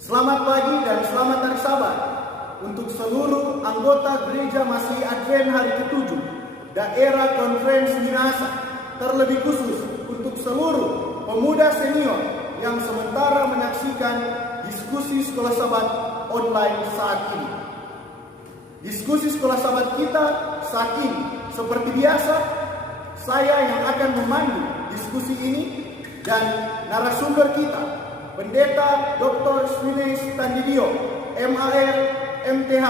Selamat pagi dan selamat hari Sabat untuk seluruh anggota Gereja Masih Advent hari ke-7 Daerah Konferensi Minahasa, terlebih khusus untuk seluruh pemuda senior yang sementara menyaksikan diskusi Sekolah Sabat online saat ini. Diskusi Sekolah Sabat kita saat ini seperti biasa, saya yang akan memandu diskusi ini dan narasumber kita, Pendeta Dr. Swineis Tandidio, MAR, MTH,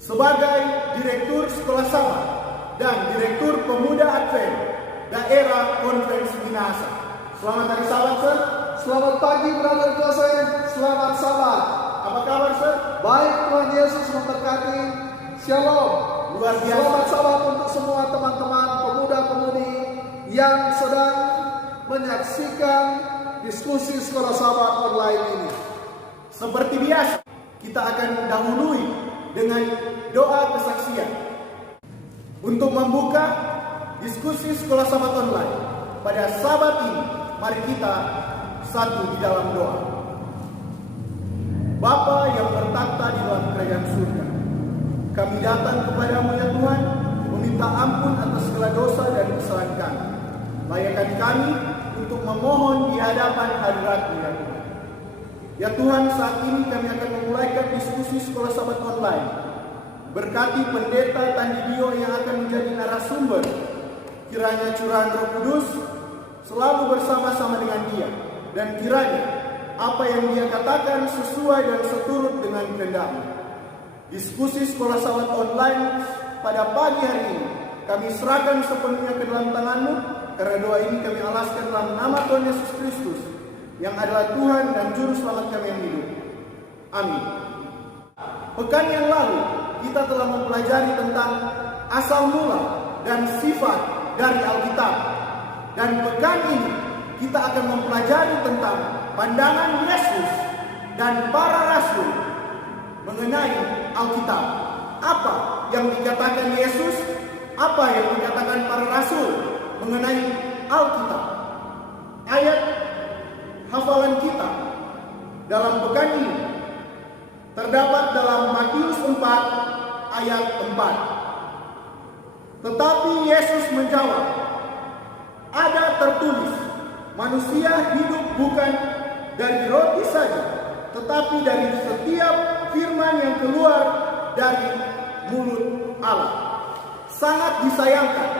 sebagai Direktur Sekolah Sabat dan Direktur Pemuda Advent Daerah Konferensi Minahasa. Selamat hari Sabat, Sir. Selamat pagi, brother tua saya. Selamat Sabat. Apa kabar, Sir? Baik, Tuhan Yesus memberkati. Shalom. Luar biasa. Selamat Sabat untuk semua teman-teman pemuda-pemudi yang sedang menyaksikan diskusi Sekolah Sabat online ini. Seperti biasa, kita akan dahului dengan doa kesaksian. Untuk membuka diskusi Sekolah Sabat online pada Sabat ini, mari kita satu di dalam doa. Bapa yang bertata di dalam kerajaan surga, kami datang kepadamu ya Tuhan, meminta ampun atas segala dosa dan kesalahan kami. Layakkan kami untuk memohon di hadapan hadirat-Mu ya Tuhan. Ya Tuhan, saat ini kami akan memulaikan diskusi Sekolah Sabat online. Berkati Pendeta Tandidio yang akan menjadi narasumber. Kiranya curahan Roh Kudus selalu bersama-sama dengan dia, dan kiranya apa yang dia katakan sesuai dan seturut dengan kehendak-Mu. Diskusi Sekolah Sabat online pada pagi hari ini kami serahkan sepenuhnya ke dalam tangan-Mu, karena doa ini kami alaskan dalam nama Tuhan Yesus Kristus yang adalah Tuhan dan Juru Selamat kami yang hidup. Amin. Pekan yang lalu kita telah mempelajari tentang asal mula dan sifat dari Alkitab. Dan pekan ini kita akan mempelajari tentang pandangan Yesus dan para rasul mengenai Alkitab. Apa yang dikatakan Yesus, apa yang dikatakan para rasul mengenai Alkitab. Ayat hafalan kita dalam pekan ini terdapat dalam Matius 4 ayat 4. Tetapi Yesus menjawab, ada tertulis, manusia hidup bukan dari roti saja, tetapi dari setiap firman yang keluar dari mulut Allah. Sangat disayangkan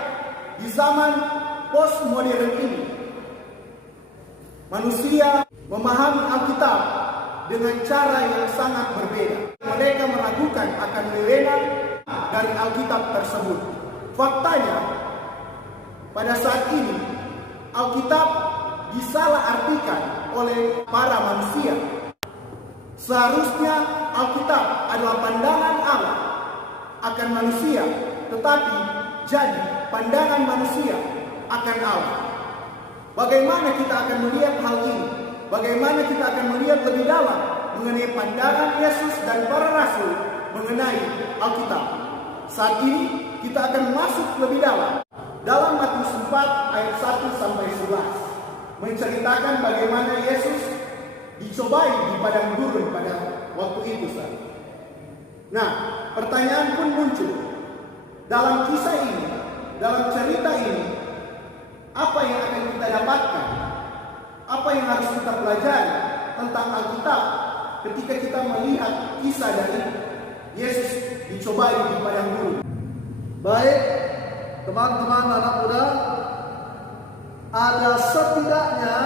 di zaman postmodern ini, manusia memahami Alkitab dengan cara yang sangat berbeda. Mereka meragukan akan wewenang dari Alkitab tersebut. Faktanya, pada saat ini Alkitab disalahartikan oleh para manusia. Seharusnya Alkitab adalah pandangan Allah akan manusia, tetapi jadi pandangan manusia akan Allah. Bagaimana kita akan melihat hal ini? Bagaimana kita akan melihat lebih dalam mengenai pandangan Yesus dan para rasul mengenai Alkitab? Saat ini kita akan masuk lebih dalam Matius 4 ayat 1 sampai 11, menceritakan bagaimana Yesus dicobai di padang gurun pada waktu itu. Nah, pertanyaan pun muncul. Dalam kisah ini, dalam cerita ini, apa yang akan kita dapatkan? Apa yang harus kita pelajari tentang Alkitab ketika kita melihat kisah dari Yesus dicobai di padang gurun? Baik, teman-teman anak muda, ada setidaknya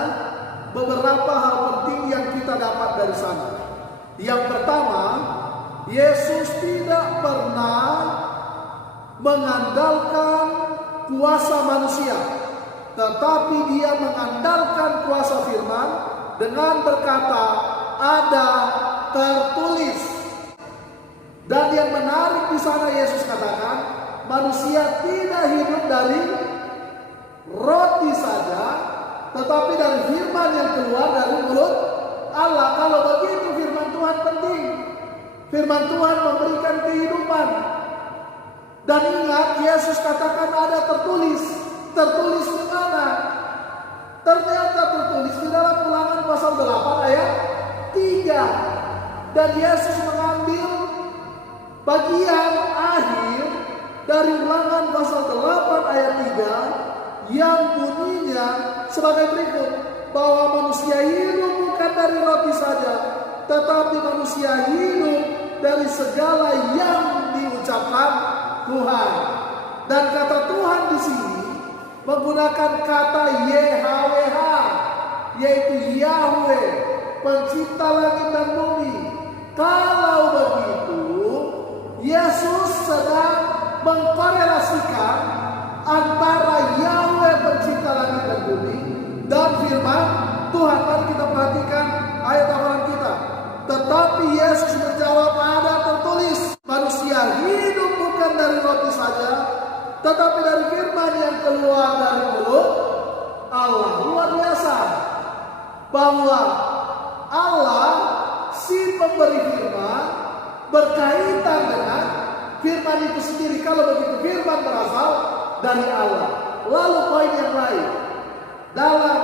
beberapa hal penting yang kita dapat dari sana. Yang pertama, Yesus tidak pernah mengandalkan kuasa manusia, tetapi dia mengandalkan kuasa firman dengan berkata, ada tertulis. Dan yang menarik di sana Yesus katakan, manusia tidak hidup dari roti saja, tetapi dari firman yang keluar dari mulut Allah. Kalau begitu firman Tuhan penting. Firman Tuhan memberikan kehidupan. Dan ingat, Yesus katakan ada tertulis. Tertulis di mana? Ternyata tertulis di dalam Ulangan pasal 8 ayat 3. Dan Yesus mengambil bagian akhir dari Ulangan pasal 8 ayat 3 yang bunyinya sebagai berikut, bahwa manusia hidup bukan dari roti saja, tetapi manusia hidup dari segala yang diucapkan Tuhan. Dan kata Tuhan di sini menggunakan kata YHWH, yaitu Yahweh, pencipta langit dan bumi. Kalau begitu, Yesus sedang mengkorelasikan antara Yahweh, pencipta langit dan bumi, dan firman Tuhan. Mari kita perhatikan ayat hafalan kita. Tetapi Yesus menjawab, ada tertulis, manusia hidup bukan dari roti saja, tetapi dari firman yang keluar dari mulut Allah. Luar biasa bahwa Allah, si pemberi firman, berkaitan dengan firman itu sendiri. Kalau begitu, firman berasal dari Allah. Lalu poin yang lain, dalam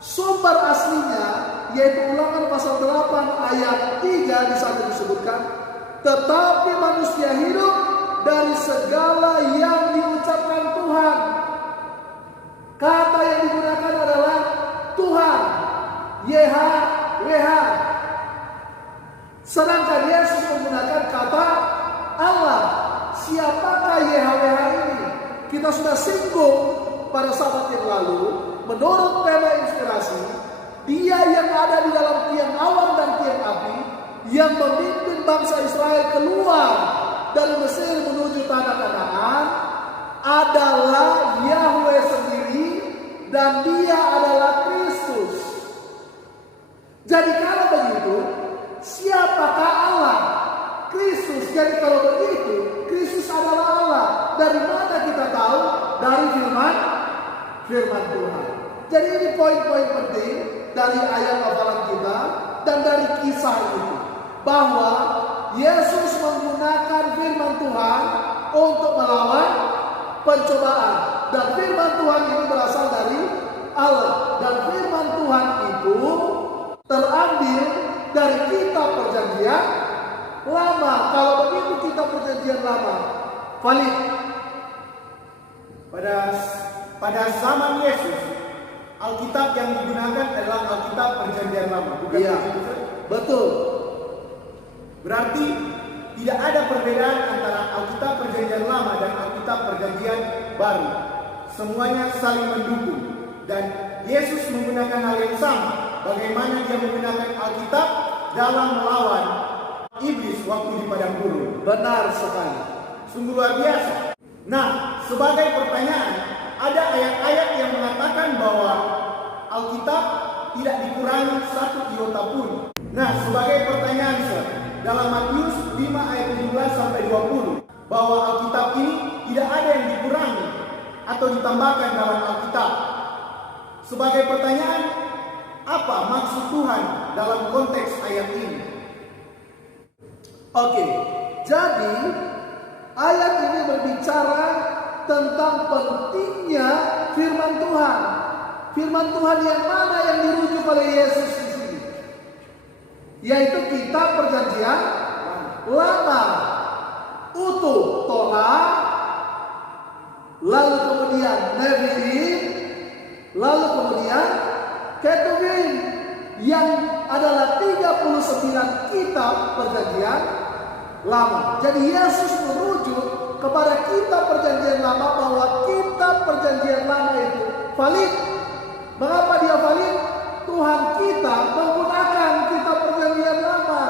sumber aslinya, yaitu Ulangan pasal 8 ayat 3 di sana disebutkan, tetapi manusia hidup dari segala yang diucapkan Tuhan. Kata yang digunakan adalah Tuhan, YHWH. Sedangkan Yesus menggunakan kata Allah. Siapakah YHWH ini? Kita sudah singgung pada saat yang lalu. Menurut tema inspirasi, Dia yang ada di dalam tiang awan dan tiang api, yang memimpin bangsa Israel keluar dari Mesir menuju tanah Kanaan, adalah Yahweh sendiri, dan Dia adalah Kristus. Jadi kalau begitu, siapakah Allah? Kristus. Jadi kalau begitu, Kristus adalah Allah. Dari mana kita tahu? Dari firman Tuhan. Jadi ini poin-poin penting dari ayat hafalan kita dan dari kisah itu, bahwa Yesus menggunakan firman Tuhan untuk melawan pencobaan, dan firman Tuhan ini berasal dari Allah, dan firman Tuhan itu terambil dari kitab Perjanjian Lama. Kalau begitu, kitab Perjanjian Lama valid. Pada zaman Yesus, Alkitab yang digunakan adalah Alkitab Perjanjian Lama, bukan? Iya, betul. Berarti tidak ada perbedaan antara Alkitab Perjanjian Lama dan Alkitab Perjanjian Baru. Semuanya saling mendukung, dan Yesus menggunakan hal yang sama. Bagaimana Dia menggunakan Alkitab dalam melawan iblis waktu di padang gurun. Benar sekali. Sungguh luar biasa. Nah, sebagai pertanyaan, ada ayat-ayat yang mengatakan bahwa Alkitab tidak dikurangi satu iota pun. Nah, sebagai pertanyaan, dalam Matius 5 ayat 17 sampai 20, bahwa Alkitab ini tidak ada yang dikurangi atau ditambahkan dalam Alkitab. Sebagai pertanyaan, apa maksud Tuhan dalam konteks ayat ini? Oke, jadi ayat ini berbicara tentang pentingnya firman Tuhan. Firman Tuhan yang mana yang dirujuk oleh Yesus di sini? Yaitu kitab Perjanjian Lama, utuh Torah, lalu kemudian Nevi'im, lalu kemudian Ketuvim, yang adalah 39 kitab Perjanjian Lama. Jadi Yesus merujuk kepada kitab Perjanjian Lama, bahwa kitab Perjanjian Lama itu valid. Mengapa dia valid? Tuhan kita menggunakan kitab Perjanjian Lama.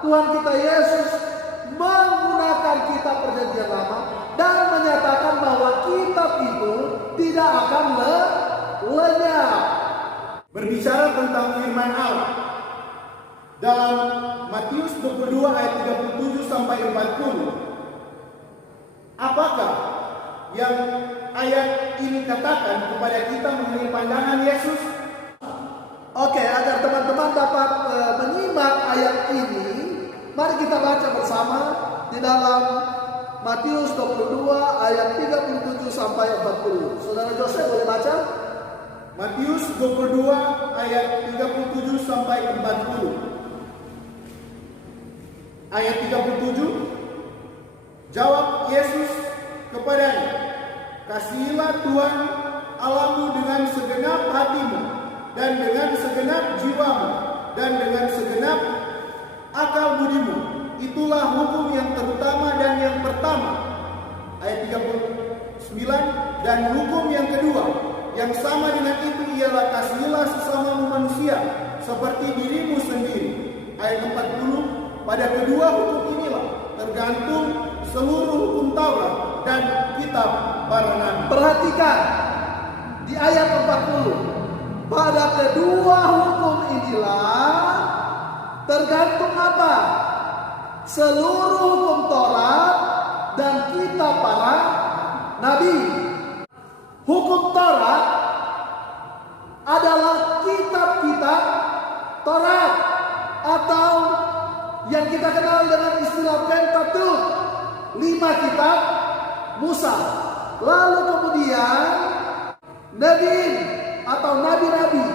Tuhan kita Yesus menggunakan kitab Perjanjian Lama dan menyatakan bahwa kitab itu tidak akan lenyap. Berbicara tentang firman Allah dalam Matius 22 ayat 37 sampai 40, apakah yang ayat ini katakan kepada kita mengenai pandangan Yesus? Oke, agar teman-teman dapat menyimak ayat ini, mari kita baca bersama di dalam Matius 22 ayat 37 sampai 40. Saudara Joseph boleh baca? Matius 22 ayat 37 sampai 40. ayat 37, jawab Yesus kepadanya, kasihilah Tuhan Allahmu dengan segenap hatimu, dan dengan segenap jiwamu, dan dengan segenap akal budimu. Itulah hukum yang terutama dan yang pertama. Ayat 39, dan hukum yang kedua yang sama dengan itu ialah kasihilah sesamamu manusia seperti dirimu sendiri. Ayat 40, pada kedua hukum inilah tergantung seluruh hukum Taurat dan kitab para nabi. Perhatikan di ayat 40. Pada kedua hukum inilah tergantung apa? Seluruh hukum Taurat dan kitab para nabi. Hukum Taurat adalah kitab-kitab Taurat atau yang kita kenal dengan istilah Pentateuch, 5 kitab Musa. Lalu kemudian nabi atau nabi-nabi,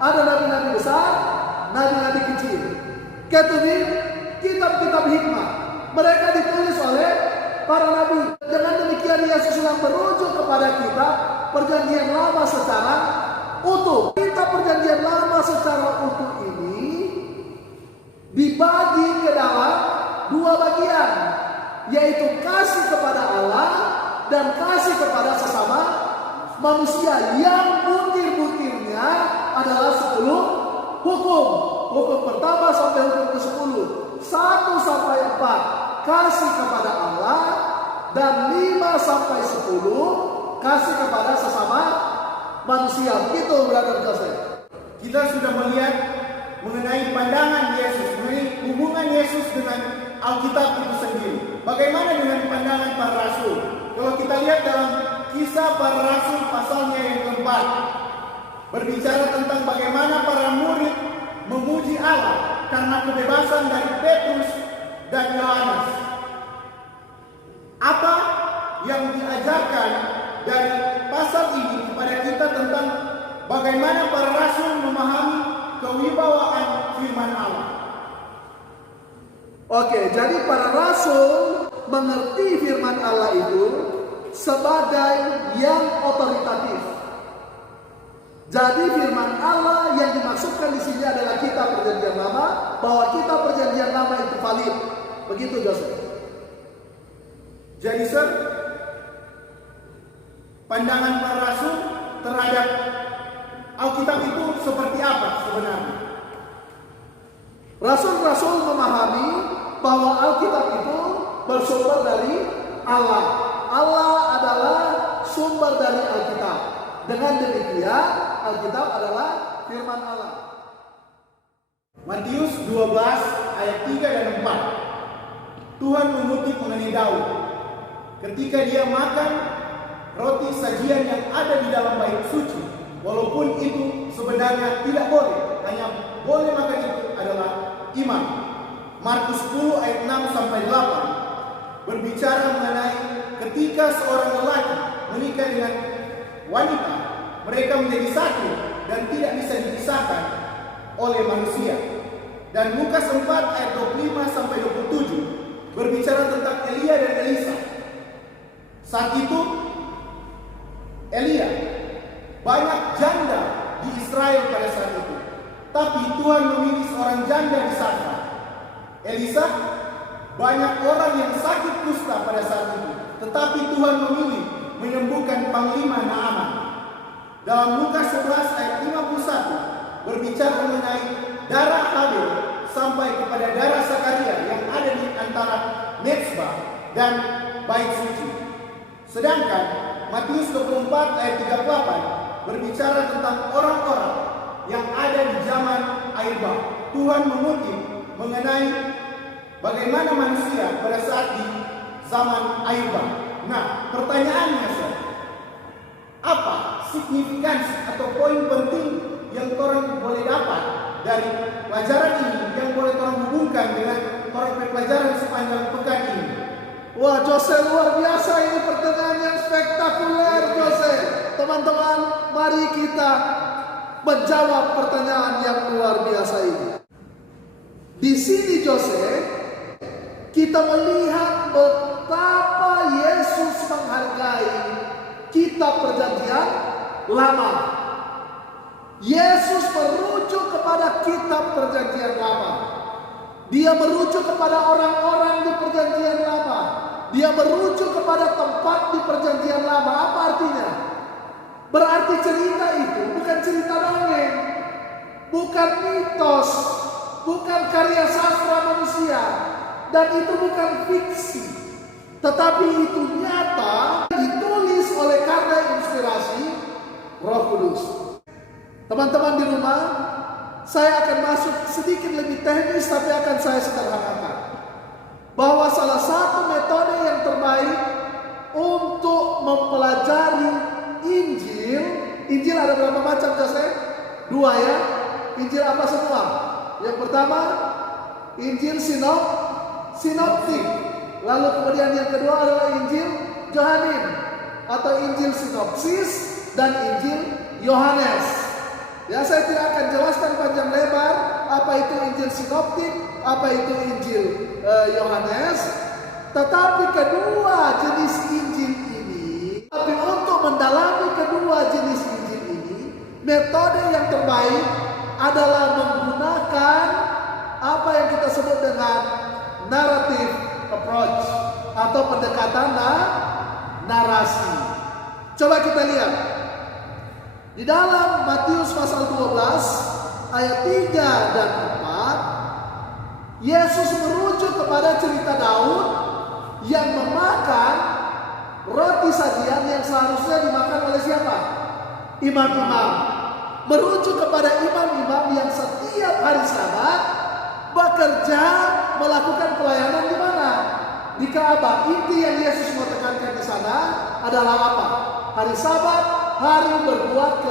ada nabi-nabi besar, nabi-nabi kecil. Ketubim, kitab-kitab hikmah, mereka ditulis oleh para nabi. Dengan demikian Yesus sedang merujuk kepada kita perjanjian lama secara utuh. Kitab perjanjian lama secara utuh ini dibagi ke dalam 2 bagian, yaitu kasih kepada Allah dan kasih kepada sesama manusia, yang butir-butirnya adalah 10 hukum. Hukum pertama sampai hukum ke-10, 1 sampai 4 kasih kepada Allah, dan 5 sampai 10 kasih kepada sesama manusia. Begitu, Brother Joseph. Kita sudah melihat mengenai pandangan Yesus, mengenai hubungan Yesus dengan Alkitab itu sendiri. Bagaimana dengan pandangan para rasul? Kalau kita lihat dalam Kisah Para Rasul pasalnya yang keempat, berbicara tentang bagaimana para murid memuji Allah karena kebebasan dari Petrus dan Yohanes. Apa yang diajarkan dari pasal ini kepada kita tentang bagaimana para rasul memahami kewibawaan firman Allah? Oke, jadi para rasul mengerti firman Allah itu sebagai yang otoritatif. Jadi firman Allah yang dimaksudkan di sini adalah kitab perjanjian lama, bahwa kitab perjanjian lama itu valid. Begitu, Joseph. Jadi sir, pandangan para rasul terhadap Alkitab itu seperti apa sebenarnya? Rasul-rasul memahami bahwa Alkitab itu bersumber dari Allah. Allah adalah sumber dari Alkitab. Dengan demikian, Alkitab adalah firman Allah. Matius 12 ayat 3 dan 4. Tuhan mengutip mengenai Daud ketika dia makan roti sajian yang ada di dalam bait suci, walaupun itu sebenarnya tidak boleh, hanya boleh makan itu adalah imam. Markus 10 ayat 6 sampai 8 berbicara mengenai ketika seorang lelaki menikah dengan wanita, mereka menjadi satu dan tidak bisa dipisahkan oleh manusia. Dan Lukas 4 ayat 25 sampai 27 berbicara tentang Elia dan Elisa. Saat itu Elia banyak janda di Israel pada saat itu, tapi Tuhan memilih seorang janda di sana. Elisa, banyak orang yang sakit kusta pada saat itu, tetapi Tuhan memilih menyembuhkan Panglima Naaman. Dalam Lukas 11 ayat 51 berbicara mengenai darah Habel sampai kepada darah Zakaria yang ada di antara Mezbah dan bait suci. Sedangkan Matius 24 ayat 38 berbicara tentang orang-orang yang ada di zaman air bah. Tuhan mengutip mengenai bagaimana manusia pada saat di zaman air bah. Nah, pertanyaannya, apa signifikansi atau poin penting yang orang boleh dapat dari pelajaran ini, yang boleh orang hubungkan dengan orang pelajaran sepanjang pekan ini? Wah, Joseph, luar biasa ini pertanyaan yang spektakuler, Joseph. Teman-teman, mari kita menjawab pertanyaan yang luar biasa ini. Di sini, Joseph, kita melihat betapa Yesus menghargai kitab perjanjian lama. Yesus merujuk kepada kitab perjanjian lama. Dia merujuk kepada orang-orang di perjanjian lama. Dia merujuk kepada tempat di perjanjian lama. Apa artinya? Berarti cerita itu bukan cerita dongeng, bukan mitos, bukan karya sastra manusia, dan itu bukan fiksi, tetapi itu nyata ditulis oleh karena inspirasi Roh Kudus. Teman-teman di rumah, saya akan masuk sedikit lebih teknis, tapi akan saya sederhanakan bahwa salah satu metode yang terbaik untuk mempelajari Injil ada berapa macam, Jose? 2 ya. Injil apa semua? Yang pertama, Injil sinoptik. Lalu kemudian yang kedua adalah Injil Johanin atau Injil sinopsis dan Injil Yohanes. Ya, saya tidak akan jelaskan panjang lebar apa itu Injil sinoptik, apa itu Injil Yohanes. Tetapi kedua jenis Injil ini, tapi untuk mendalami kedua jenis Injil ini, metode yang terbaik adalah menggunakan apa yang kita sebut dengan narrative approach atau pendekatan narasi. Coba kita lihat di dalam Matius pasal 12 ayat 3 dan 4, Yesus merujuk kepada cerita Daud yang memakan roti sajian yang seharusnya dimakan oleh siapa? Imam-imam. Merujuk kepada imam-imam yang setiap hari Sabat bekerja melakukan pelayanan di mana? Di Ka'bah. Inti yang Yesus mau tekankan di sana adalah apa? Hari Sabat, hari berbuat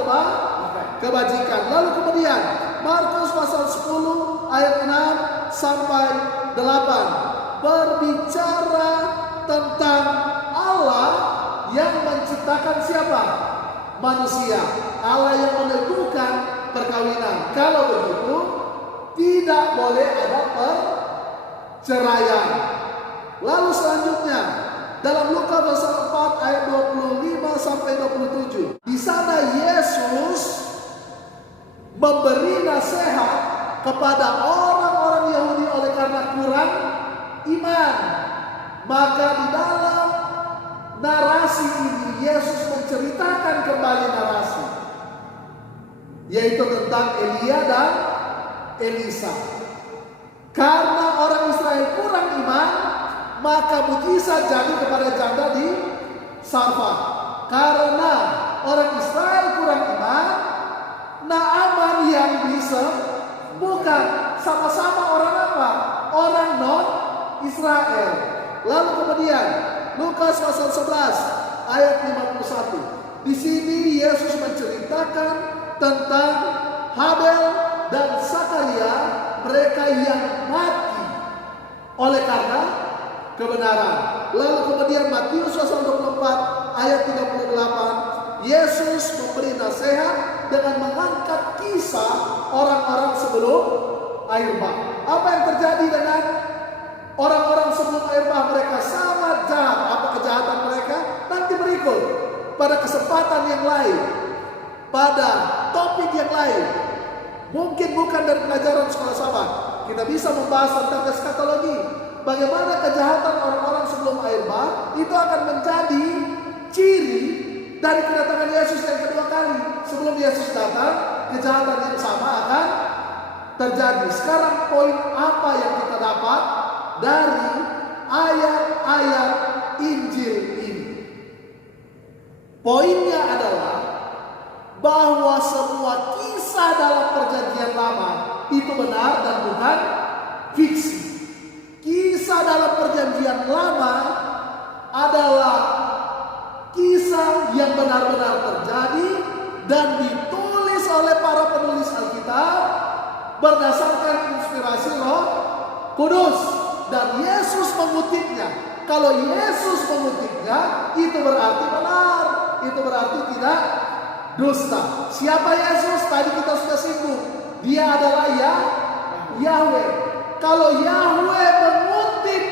kebajikan. Lalu kemudian Markus pasal 10 ayat 6 sampai 8 berbicara tentang Allah yang menciptakan siapa? Manusia. Allah yang menentukan perkawinan. Kalau begitu, tidak boleh ada perceraian. Lalu selanjutnya dalam Lukas pasal 4 ayat 25 sampai 27. Di sana Yesus memberi nasihat kepada orang-orang Yahudi oleh karena kurang iman. Maka di dalam narasi ini Yesus menceritakan kembali narasi, yaitu tentang Elia dan Elisa. Karena orang Israel kurang iman, maka mujizat jadi kepada janda di Sarfat. Karena orang Israel kurang iman, Naaman yang disembuhkan sama-sama orang apa? Orang non-Israel. Lalu kemudian Lukas pasal 11 ayat 51. Di sini Yesus menceritakan tentang Habel dan Zakaria, mereka yang mati oleh karena kebenaran. Lalu kemudian Matius pasal 24 ayat 38, Yesus memberi nasihat dengan mengangkat kisah orang-orang sebelum air bah. Apa yang terjadi dengan orang-orang sebelum air bah? Mereka sangat jahat. Apa kejahatan mereka? Nanti berikut pada kesempatan yang lain, pada topik yang lain. Mungkin bukan dari pelajaran sekolah sahabat. Kita bisa membahas tentang eskatologi. Bagaimana kejahatan orang-orang sebelum air bah itu akan menjadi ciri dari kedatangan Yesus yang kedua kali. Sebelum Yesus datang, kejahatan yang sama akan terjadi. Sekarang poin apa yang kita dapat dari ayat-ayat Injil ini? Poinnya adalah bahwa semua kisah dalam perjanjian lama itu benar dan bukan fiksi. Kisah dalam perjanjian lama adalah kisah yang benar-benar terjadi dan ditulis oleh para penulis Alkitab berdasarkan inspirasi Roh Kudus, dan Yesus mengutipnya. Kalau Yesus mengutipnya, itu berarti benar, itu berarti tidak dusta. Siapa Yesus? Tadi kita sudah singgung. Dia adalah Yahweh. Kalau Yahweh mengutip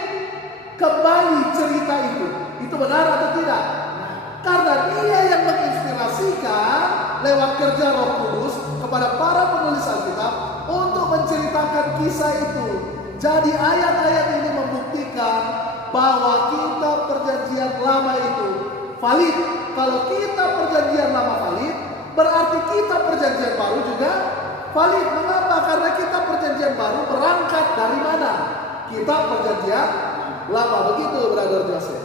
kembali cerita itu. Itu benar atau tidak? Karena dia yang menginspirasikan lewat kerja Roh Kudus kepada para penulis Alkitab untuk menceritakan kisah itu. Jadi ayat-ayat ini membuktikan bahwa kita perjanjian lama itu valid. Kalau kita perjanjian lama valid, berarti kita perjanjian baru juga valid. Mengapa? Karena kita perjanjian baru berangkat dari mana? Kita perjanjian lama. Begitu, Brother Joseph.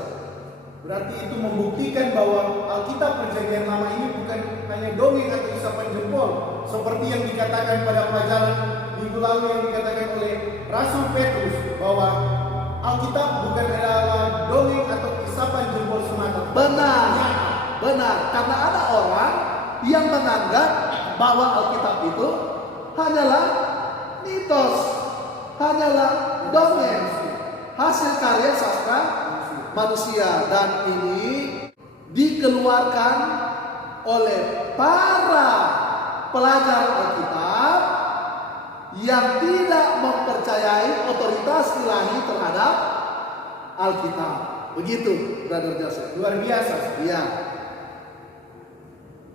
Berarti itu membuktikan bahwa Alkitab perjanjian lama ini bukan hanya dongeng atau isapan jempol seperti yang dikatakan pada pelajaran minggu lalu yang dikatakan oleh Rasul Petrus, bahwa Alkitab bukan adalah dongeng atau isapan jempol semata. Benar. Karena ada orang yang menganggap bahwa Alkitab itu hanyalah mitos, hanyalah dongeng, hasil karya sastra manusia, dan ini dikeluarkan oleh para pelajar Alkitab yang tidak mempercayai otoritas ilahi terhadap Alkitab. Begitu, Brother Joseph. Luar biasa. Iya.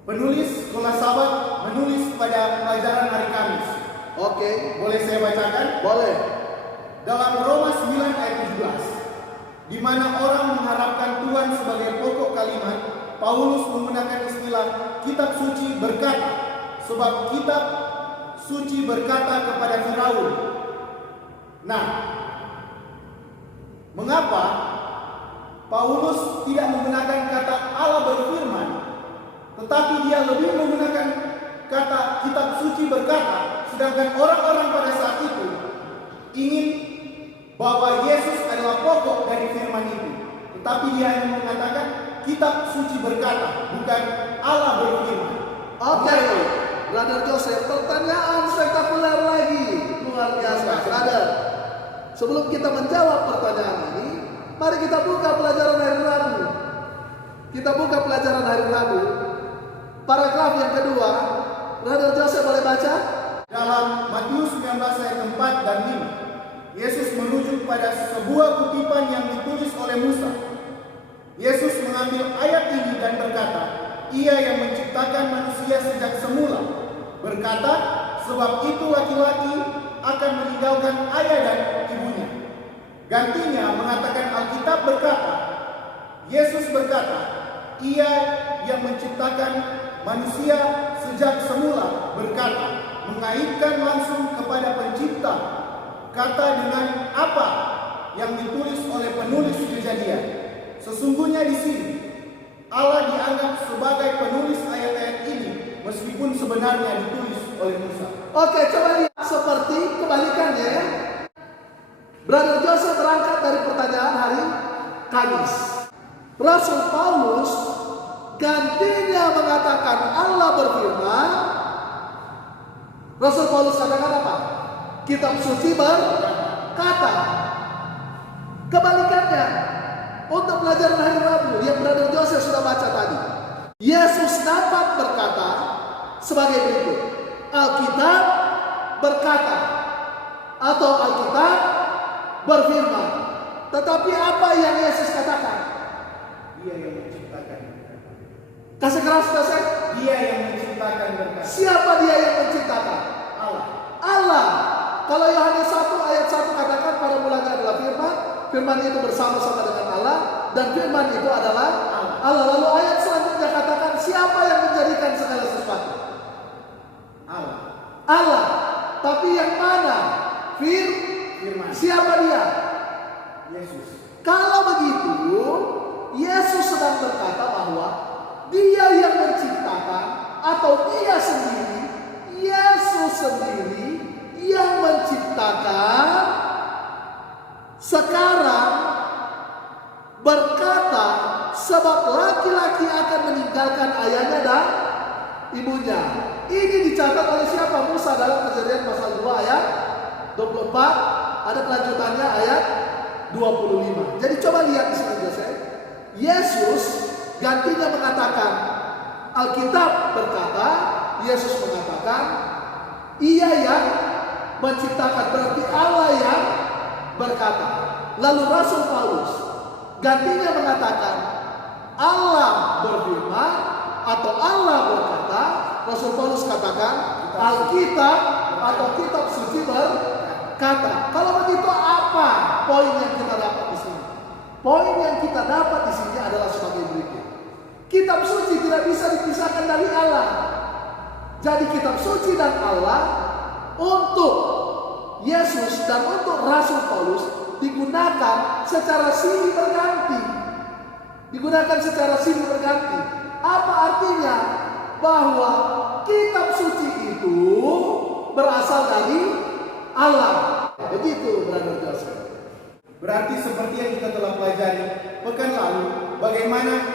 Penulis Sekolah Sabat menulis pada pelajaran hari Kamis. Oke. Boleh saya bacakan? Boleh. Dalam Roma 9 ayat 17, di mana orang mengharapkan Tuhan sebagai pokok kalimat, Paulus menggunakan istilah kitab suci berkata, sebab kitab suci berkata kepada Firaun. Nah, mengapa Paulus tidak menggunakan kata Allah berfirman, tetapi dia lebih menggunakan kata kitab suci berkata, sedangkan orang-orang pada saat itu ingin bahwa Yesus adalah pokok dari firman itu, tetapi dia hanya mengatakan kitab suci berkata, bukan Allah berfirman. Oke, Brother Joseph, pertanyaan spektakuler lagi, luar biasa, Brother. Sebelum kita menjawab pertanyaan ini, mari kita buka pelajaran hari Rabu. Kita buka pelajaran hari Rabu, paragraf yang kedua. Brother Joseph boleh baca? Dalam Matius 19 ayat 4 dan 5, Yesus merujuk pada sebuah kutipan yang ditulis oleh Musa. Yesus mengambil ayat ini dan berkata, Ia yang menciptakan manusia sejak semula, berkata, sebab itu laki-laki akan meninggalkan ayah dan ibunya. Gantinya mengatakan Alkitab berkata, Yesus berkata, Ia yang menciptakan manusia sejak semula, berkata, mengaitkan langsung kepada pencipta kata dengan apa yang ditulis oleh penulis Kejadian. Sesungguhnya di sini Allah dianggap sebagai penulis ayat-ayat ini, meskipun sebenarnya ditulis oleh Musa. Oke, coba lihat seperti kebalikannya. Brother Joseph berangkat dari pertanyaan hari Kamis. Rasul Paulus gantinya mengatakan Allah berfirman. Rasul Paulus katakan apa? Kitab suci berkata. Kebalikannya, untuk pelajaran hari Rabu yang Brother Joseph sudah baca tadi, Yesus dapat berkata sebagai berikut, Alkitab berkata atau Alkitab berfirman. Tetapi apa yang Yesus katakan? Dia yang menciptakan. Kasih keras, Joseph. Dia yang menciptakan berkata. Siapa dia yang menciptakan? Allah. Allah. Kalau Yohanes 1 ayat 1 katakan pada mulanya adalah firman, firman itu bersama-sama dengan Allah, dan firman itu adalah Allah. Lalu ayat selanjutnya katakan siapa yang menjadikan segala sesuatu? Allah. Allah. Tapi yang mana? Firman. Siapa dia? Yesus. Kalau begitu, Yesus sedang berkata bahwa Dia yang menciptakan atau Dia sendiri, Yesus sendiri yang menciptakan, sekarang berkata sebab laki-laki akan meninggalkan ayahnya dan ibunya. Ini dicatat oleh siapa? Musa dalam Kejadian pasal 2 ayat 24. Ada kelanjutannya ayat 25. Jadi coba lihat di sini, Joseph. Yesus gantinya mengatakan Alkitab berkata, Yesus mengatakan Ia yang menciptakan, berarti Allah yang berkata. Lalu Rasul Paulus gantinya mengatakan Allah berfirman atau Allah berkata. Rasul Paulus katakan Alkitab atau kitab suci berkata. Kalau begitu apa poin yang kita dapat di sini? Poin yang kita dapat di sini adalah sebagai berikut. Kitab suci tidak bisa dipisahkan dari Allah. Jadi kitab suci dan Allah untuk Yesus dan untuk Rasul Paulus digunakan secara silih berganti. Digunakan secara silih berganti. Apa artinya? Bahwa kitab suci itu berasal dari Allah. Begitu, Brother Joseph. Berarti seperti yang kita telah pelajari pekan lalu, bagaimana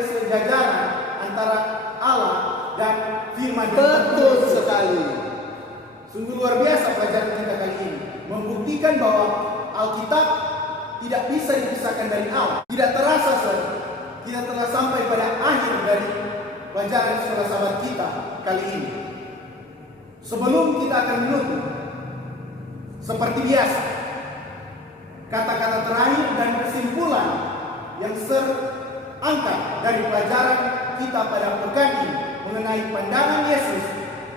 kesejajaran antara Allah dan firman yang Betul sekali. Sungguh luar biasa pelajaran kita kali ini, membuktikan bahwa Alkitab tidak bisa dipisahkan dari Allah. Tidak telah sampai pada akhir dari pelajaran sahabat kita kali ini. Sebelum kita akan menutup, seperti biasa, kata-kata terakhir dan kesimpulan yang terangkat dari pelajaran kita pada pekan ini mengenai pandangan Yesus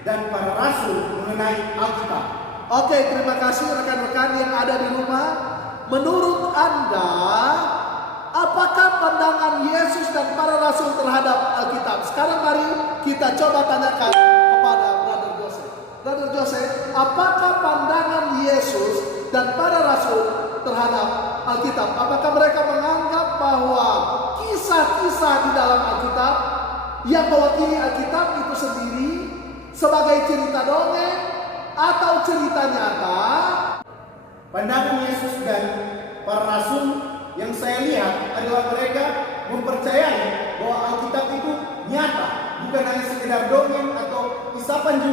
dan para rasul mengenai Alkitab. Oke, terima kasih rekan-rekan yang ada di rumah. Menurut Anda, apakah pandangan Yesus dan para rasul terhadap Alkitab? Sekarang mari kita coba tanyakan kepada Brother Joseph. Brother Joseph, apakah pandangan Yesus dan para rasul terhadap Alkitab? Apakah mereka menganggap bahwa kisah-kisah di dalam Alkitab yang mewakili Alkitab itu sendiri sebagai cerita dongeng atau cerita nyata? Pandangan Yesus dan para rasul yang saya lihat adalah mereka mempercayai bahwa Alkitab itu nyata, bukan hanya sekedar dongeng atau isapan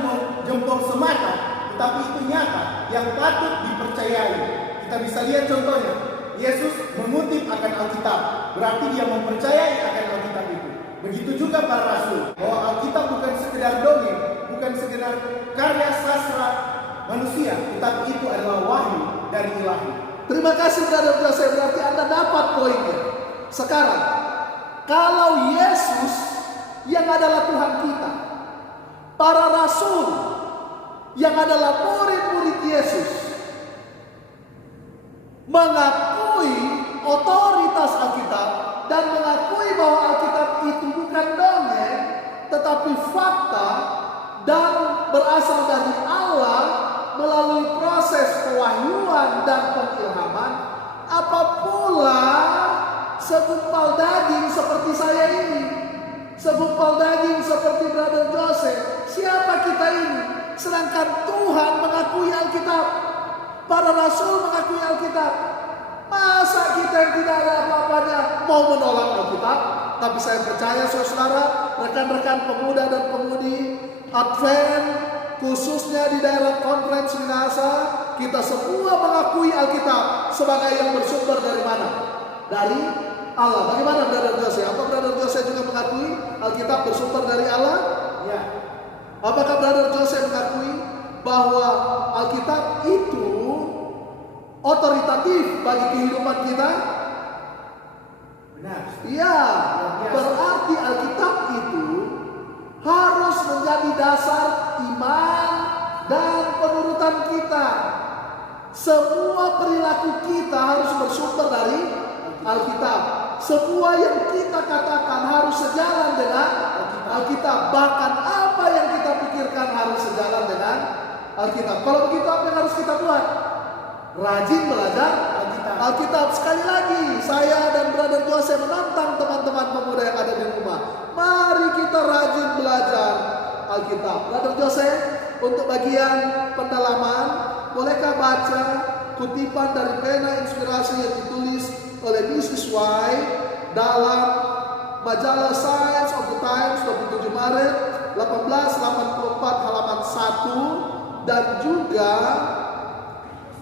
jempol semata, tetapi itu nyata yang patut dipercayai. Kita bisa lihat contohnya, Yesus mengutip akan Alkitab, berarti dia mempercayai akan Alkitab itu. Begitu juga para rasul, bahwa Alkitab bukan sekedar dongeng, bukan sekedar karya sastra manusia, tetapi itu adalah wahyu dari Ilahi. Terima kasih Brother Joseph, berarti Anda dapat poinnya. Sekarang, kalau Yesus yang adalah Tuhan kita, para rasul yang adalah murid-murid Yesus mengakui otoritas Alkitab dan mengakui bahwa Alkitab itu bukan dongeng, tetapi fakta dan berasal dari Allah melalui proses pewahyuan dan pengilhaman. Apa pula segumpal daging seperti saya ini, segumpal daging seperti Brother Joseph, siapa kita ini? Sedangkan Tuhan mengakui Alkitab, para rasul mengakui Alkitab. Masa kita yang tidak ada apa-apanya mau menolak Alkitab? Tapi saya percaya saudara, rekan-rekan pemuda dan pemudi Advent, khususnya di daerah Conference Minahasa, kita semua mengakui Alkitab sebagai yang bersumber dari mana? Dari Allah. Bagaimana Brother Joseph? Apa Brother Joseph juga mengakui Alkitab bersumber dari Allah? Ya. Apakah Brother Joseph mengakui bahwa Alkitab itu otoritatif bagi kehidupan kita? Benar. Iya, berarti Alkitab itu harus menjadi dasar iman dan penurutan kita. Semua perilaku kita harus bersumber dari Alkitab. Semua yang kita katakan harus sejalan dengan Alkitab. Bahkan apa yang kita pikirkan harus sejalan dengan Alkitab. Kalau begitu apa yang harus kita buat? Rajin belajar Alkitab. Sekali lagi, saya dan Brother Joseph menantang teman-teman pemuda yang ada di rumah. Mari kita rajin belajar Alkitab. Brother Joseph, untuk bagian pendalaman, bolehkah baca kutipan dari pena inspirasi yang ditulis oleh Mrs. White dalam majalah Science of the Times 27 Maret 1884 halaman 1, dan juga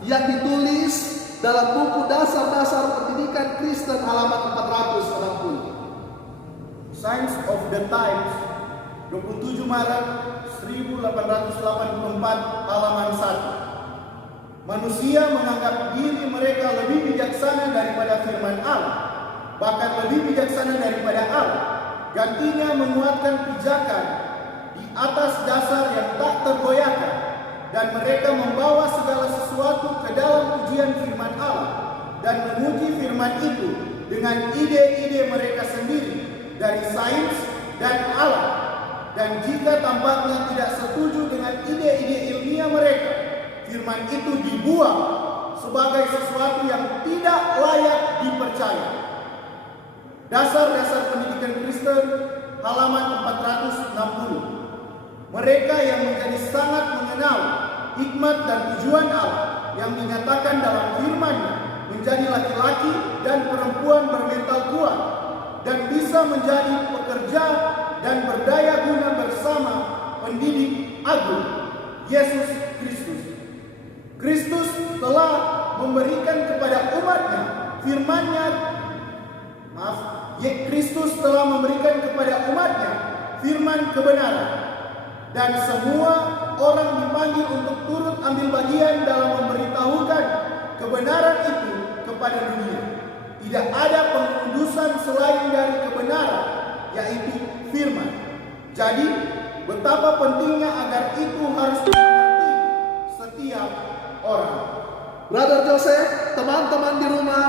yang ditulis dalam buku Dasar-Dasar Pendidikan Kristen halaman 460. Science of the Times 27 Maret 1884 halaman 1. Manusia menganggap diri mereka lebih bijaksana daripada firman Allah, bahkan lebih bijaksana daripada Allah. Gantinya menguatkan pijakan di atas dasar yang tak tergoyahkan, dan mereka membawa segala sesuatu ke dalam ujian firman Allah dan menguji firman itu dengan ide-ide mereka sendiri dari sains dan alam. Dan jika tampaknya tidak setuju dengan ide-ide ilmiah mereka, firman itu dibuang sebagai sesuatu yang tidak layak dipercaya. Dasar-dasar pendidikan Kristen, halaman 460. Mereka yang menjadi sangat mengenal hikmat dan tujuan Allah yang dinyatakan dalam firman-Nya menjadi laki-laki dan perempuan bermental kuat dan bisa menjadi pekerja dan berdaya guna bersama pendidik agung Yesus Kristus. Kristus telah memberikan kepada umatnya firman-Nya. Kristus telah memberikan kepada umatnya firman kebenaran, dan semua orang dipanggil untuk turut ambil bagian dalam memberitahukan kebenaran itu kepada dunia. Tidak ada pengudusan selain dari kebenaran, yaitu firman. Jadi, betapa pentingnya agar itu harus dimengerti setiap orang. Brother Joseph, teman-teman di rumah,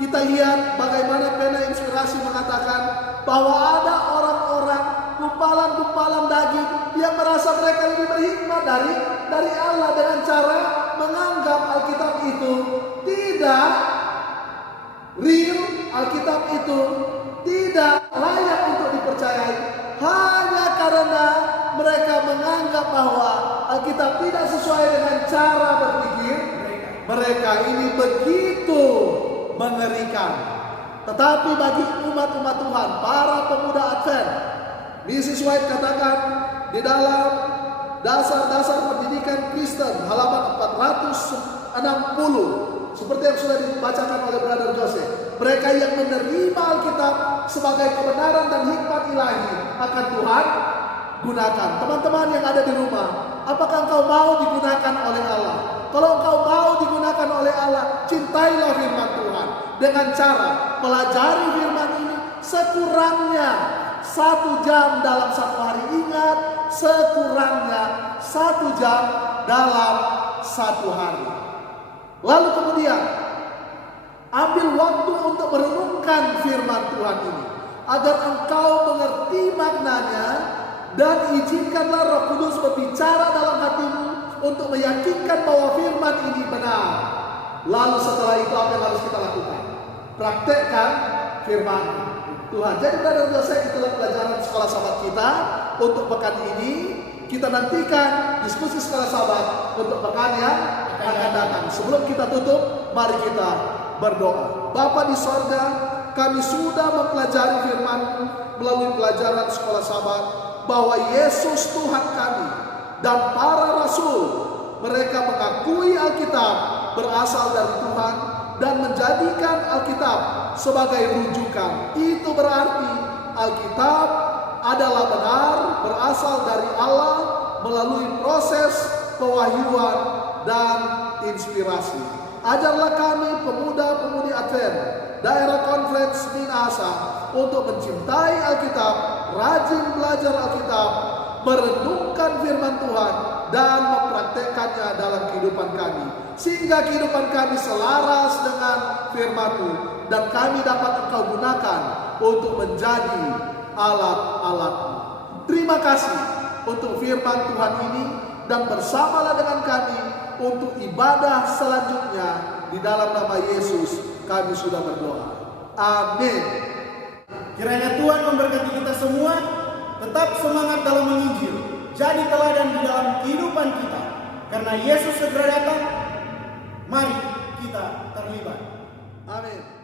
kita lihat bagaimana pena inspirasi mengatakan bahwa ada orang-orang gumpalan-gumpalan daging yang merasa mereka lebih berhikmat dari Allah dengan cara menganggap Alkitab itu tidak real, Alkitab itu tidak layak untuk dipercayai, hanya karena mereka menganggap bahwa Alkitab tidak sesuai dengan cara berpikir mereka. Ini begitu mengerikan. Tetapi bagi umat-umat Tuhan, para pemuda Advent, Mrs. White katakan di dalam dasar-dasar pendidikan Kristen halaman 460, seperti yang sudah dibacakan oleh Brother Joseph, mereka yang menerima Alkitab sebagai kebenaran dan hikmat ilahi akan Tuhan gunakan. Teman-teman yang ada di rumah, apakah engkau mau digunakan oleh Allah? Kalau engkau mau digunakan oleh Allah, cintailah firman Tuhan dengan cara pelajari firman ini sekurangnya 1 jam dalam 1 hari. Ingat, sekurangnya 1 jam dalam 1 hari. Lalu kemudian ambil waktu untuk merenungkan firman Tuhan ini agar engkau mengerti maknanya, dan izinkanlah Roh Kudus berbicara dalam hatimu untuk meyakinkan bahwa firman ini benar. Lalu setelah itu apa yang harus kita lakukan? Praktekkan firman Tuhan. Jadi Brother Joseph, itulah pelajaran sekolah sahabat kita untuk pekan ini. Kita nantikan diskusi sekolah sahabat untuk pekan yang akan datang. Sebelum kita tutup, mari kita berdoa. Bapa di sorga, kami sudah mempelajari firman melalui pelajaran sekolah sahabat bahwa Yesus Tuhan kami dan para rasul, mereka mengakui Alkitab berasal dari Tuhan dan menjadikan Alkitab sebagai rujukan. Itu berarti Alkitab adalah benar, berasal dari Allah melalui proses pewahyuan dan inspirasi. Ajarlah kami pemuda-pemudi Advent daerah Conference Minahasa untuk mencintai Alkitab, rajin belajar Alkitab, merenungkan firman Tuhan, dan mempraktekkannya dalam kehidupan kami, sehingga kehidupan kami selaras dengan firman-Mu, dan kami dapat Engkau gunakan untuk menjadi alat-alat-Mu. Terima kasih untuk firman Tuhan ini, dan bersamalah dengan kami untuk ibadah selanjutnya. Di dalam nama Yesus kami sudah berdoa. Amin. Kiranya Tuhan memberkati kita semua, tetap semangat dalam menginjil, jadi teladan di dalam kehidupan kita. Karena Yesus segera datang, mari kita terlibat. Amin.